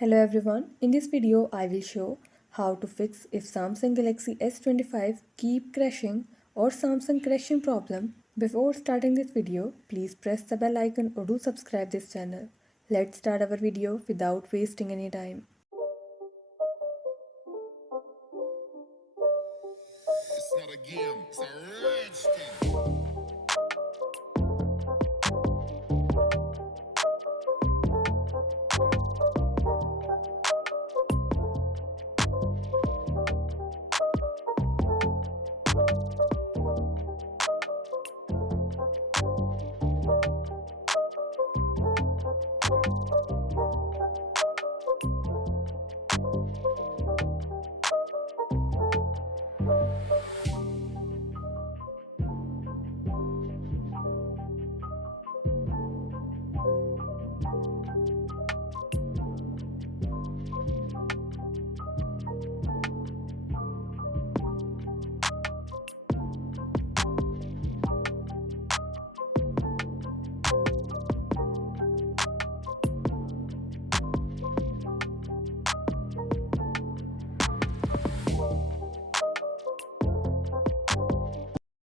Hello everyone, in this video I will show how to fix if Samsung Galaxy S25 keep crashing or Samsung crashing problem. Before starting this video, please press the bell icon or do subscribe this channel. Let's start our video without wasting any time.